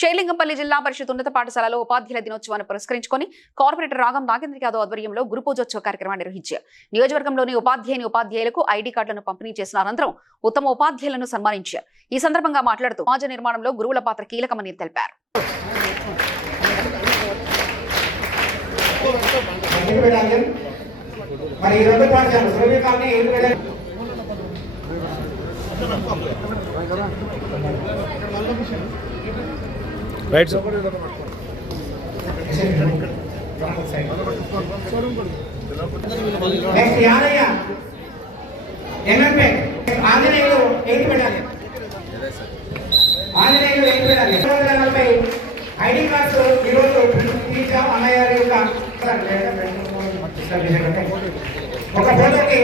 షేర్లింగంపల్లి జిల్లా పరిషత్ ఉన్నత పాఠశాలలో ఉపాధ్యాయుల దినోత్సవాన్ని పురస్కరించుకొని కార్పొరేటర్ రాగం నాగేంద్ర యాదవ్ ఆధ్వర్యంలో గురు పూజోత్సవ కార్యక్రమాన్ని నిర్వహించారు. నియోజకవర్గంలోని ఉపాధ్యాయులకు ఐడి కార్డులను పంపిణీ చేసిన అనంతరం ఉత్తమ ఉపాధ్యాయులను సన్మానించారు. ఈ సందర్భంగా మాట్లాడుతూ సమాజ నిర్మాణంలో గురువుల పాత్ర కీలకమని తెలిపారు. Right sir. Next Yadaiah MMP Anjaneyulu 8 పెట్టాలి. ఆంజనేయులు 8 పెట్టాలి. 240 ఐడి కార్డ్స్ ఈరోజు తీర్చాం. అన్నయ్య గారి యొక్క ఒక ఫోటోకి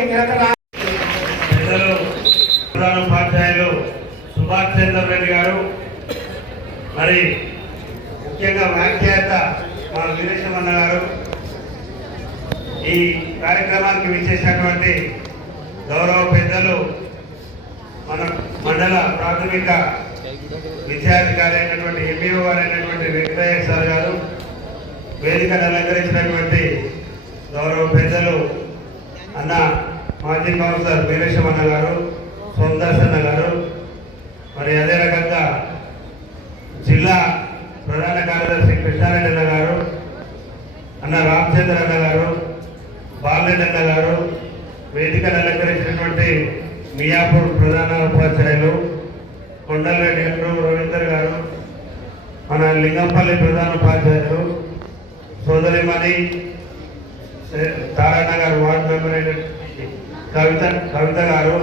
ప్రధాన ఉపాధ్యాయులు సుభాష్ చంద్ర రెడ్డి గారు, మరి ముఖ్యంగా వ్యాఖ్యాత మా వీరేశమన్న గారు, ఈ కార్యక్రమానికి విచ్చేసినటువంటి గౌరవ పెద్దలు మన మండల ప్రాథమిక విద్యాధికారి అయినటువంటి ఎంఈఓ గారు అయినటువంటి వెంకటయ్య సార్ గారు, వేదికను అలంకరించినటువంటి గౌరవ పెద్దలు అన్న మాజీ కౌన్సిలర్ వీరేశమన్న గారు, సోమదాసన్న గారు, మరి అదే రకంగా జిల్లా ప్రధాన కార్యదర్శి కృష్ణారెడ్డి అన్న గారు, అన్న రామచంద్ర అన్న గారు, బాలరెడ్డి అన్న గారు, వేదికను అలంకరించినటువంటి మియాపూర్ ప్రధాన ఉపాధ్యాయులు కొండలరెడ్డి గారు, రవీందర్ గారు, మన లింగంపల్లి ప్రధాన ఉపాధ్యాయులు సోదరిమణి తారణ గారు, వార్డు మెంబర్ అయిన కవిత గారు,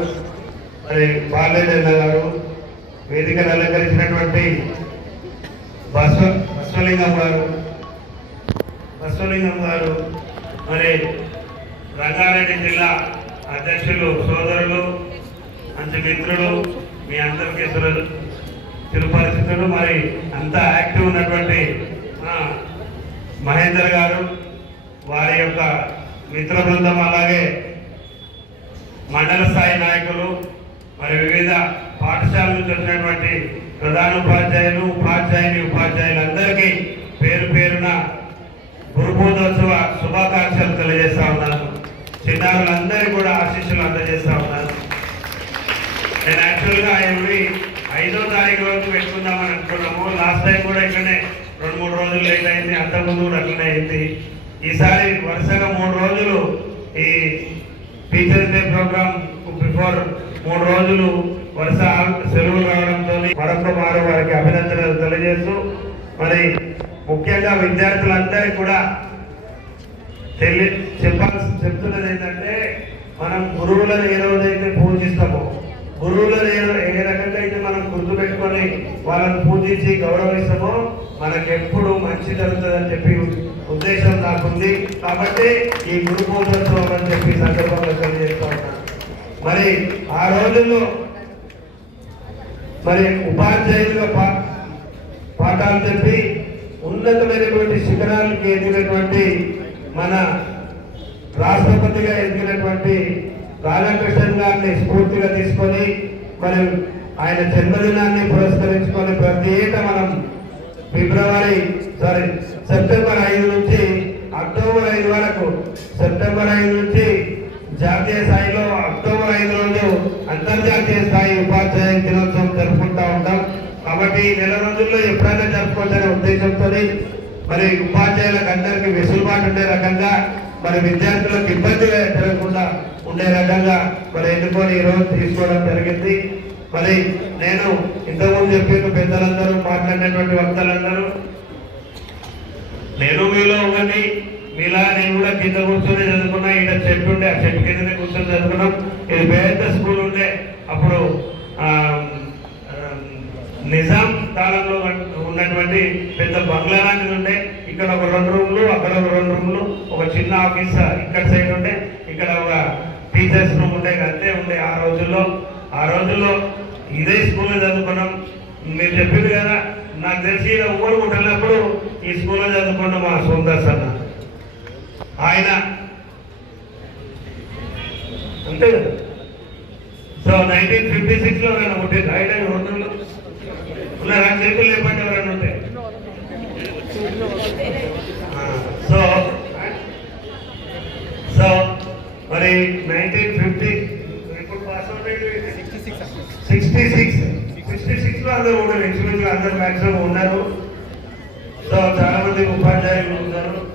మరి బాలరెడ్డి అన్న గారు, వేదికను అలంకరించినటువంటి బసవలింగం గారు, మరి రంగారెడ్డి జిల్లా అధ్యక్షులు సోదరులు, మంచి మిత్రులు, మీ అందరికీ చిరుపరిచితులు, మరి అంతా యాక్టివ్ ఉన్నటువంటి మహేందర్ గారు, వారి యొక్క మిత్ర బృందం, అలాగే మండల స్థాయి నాయకులు, మరి వివిధ పాఠశాల నుంచి వచ్చినటువంటి ప్రధాన ఉపాధ్యాయులందరికీ పేరు పేరున గురు పూజోత్సవ శుభాకాంక్షలు తెలియజేస్తా ఉన్నాను. చిన్నారులందరికీ కూడా ఆశీస్సులు అందజేస్తా ఉన్నాను. నేను యాక్చువల్గా 5వ తారీఖు వరకు పెట్టుకుందామని అనుకున్నాము. లాస్ట్ టైం కూడా ఇట్లనే 2-3 రోజులు లేట్ అయింది, అంతకుముందు కూడా అట్లనే అయింది. ఈసారి వరుసగా 3 రోజులు ఈ టీచర్స్ డే ప్రోగ్రామ్ బిఫోర్ 3 రోజులు వరుస సెలవులు రావడంతో మరొక మారు వారికి అభినందనలు తెలియజేస్తూ, మరి ముఖ్యంగా విద్యార్థులందరికీ కూడా చెప్తున్నది ఏంటంటే, మనం గురువులను ఏ రోజైతే పూజిస్తామో, గురువులను ఏ రకంగా అయితే మనం గుర్తుపెట్టుకొని వాళ్ళని పూజించి గౌరవిస్తామో మనకెప్పుడు మంచి జరుగుతుందని చెప్పి ఉద్దేశం నాకుంది. కాబట్టి ఈ గురు పూజోత్సవం అని చెప్పి సందర్భంగా తెలియజేస్తూ ఉన్నాను. మరి ఆ రోజుల్లో మరి ఉపాధ్యాయులుగా పాఠాలు చెప్పి ఉన్నతమైనటువంటి శిఖరాలకు ఎదిగినటువంటి మన రాష్ట్రపతిగా ఎదిగినటువంటి రాధాకృష్ణన్ గారిని స్ఫూర్తిగా తీసుకొని, మరి ఆయన జన్మదినాన్ని పురస్కరించుకొని ప్రతి ఏటా మనం సెప్టెంబర్ 5 నుంచి అక్టోబర్ 5 వరకు, సెప్టెంబర్ 5 నుంచి జాతీయ స్థాయిలో, అక్టోబర్ 5 రోజు అంతర్జాతీయ స్థాయి ఉపాధ్యాయ దినోత్సవం జరుపుకుంటూ ఉంటాం. కాబట్టి ఈ నెల రోజుల్లో ఎప్పుడైనా జరుపుకోవాలనే ఉద్దేశంతో మరి ఉపాధ్యాయులకు అందరికీ వెసులుబాటు ఉండే రకంగా, మరి విద్యార్థులకు ఇబ్బంది జరగకుండా ఉండే రకంగా మరి ఎన్నుకొని ఈరోజు తీసుకోవడం జరిగింది. మరి నేను ఇంతకుముందు చెప్పిన పెద్దలందరూ, మాట్లాడినటువంటి వక్తలందరూ, నేను మీలో ఒకటి, మీలా నేను కూడా కింద కూర్చొని చదువుకున్నా. ఇక్కడ చెట్టు ఉండే, ఆ చెట్టు కిందనే కూర్చొని చదువుకున్నాం. ఇది పెద్ద స్కూల్ ఉండే, అప్పుడు నిజాం కాలంలో ఉన్నటువంటి పెద్ద బంగ్లా లాంటిది ఉండే. ఇక్కడ ఒక 2 రూమ్లు, అక్కడ ఒక 2 రూమ్లు, ఒక చిన్న ఆఫీస్ ఇక్కడ సైడ్ ఉండే, ఇక్కడ ఒక టీచర్స్ రూమ్ ఉండే, అంతే ఉండే ఆ రోజుల్లో ఇదే స్కూల్లో చదువుకున్నాం. మీరు చెప్పింది కదా, నాకు తెలిసి ఊరు ఉంటున్నప్పుడు ఈ స్కూల్లో చదువుకున్నాం. మా సోమదాస్ అన్న ఆయన అంతే కదా. సో 1956లో నేను పుట్టింది. ఆయన 2 ఉన్నారా? చేతులు లేపండి ఎవరన్నా ఉంటే. 66 లో అందరూ ఉన్నారు, ఇంచుమించుగా అందరూ మ్యాక్సిమం ఉన్నారు. సో చాలా మంది ఉపాధ్యాయులు ఉన్నారు.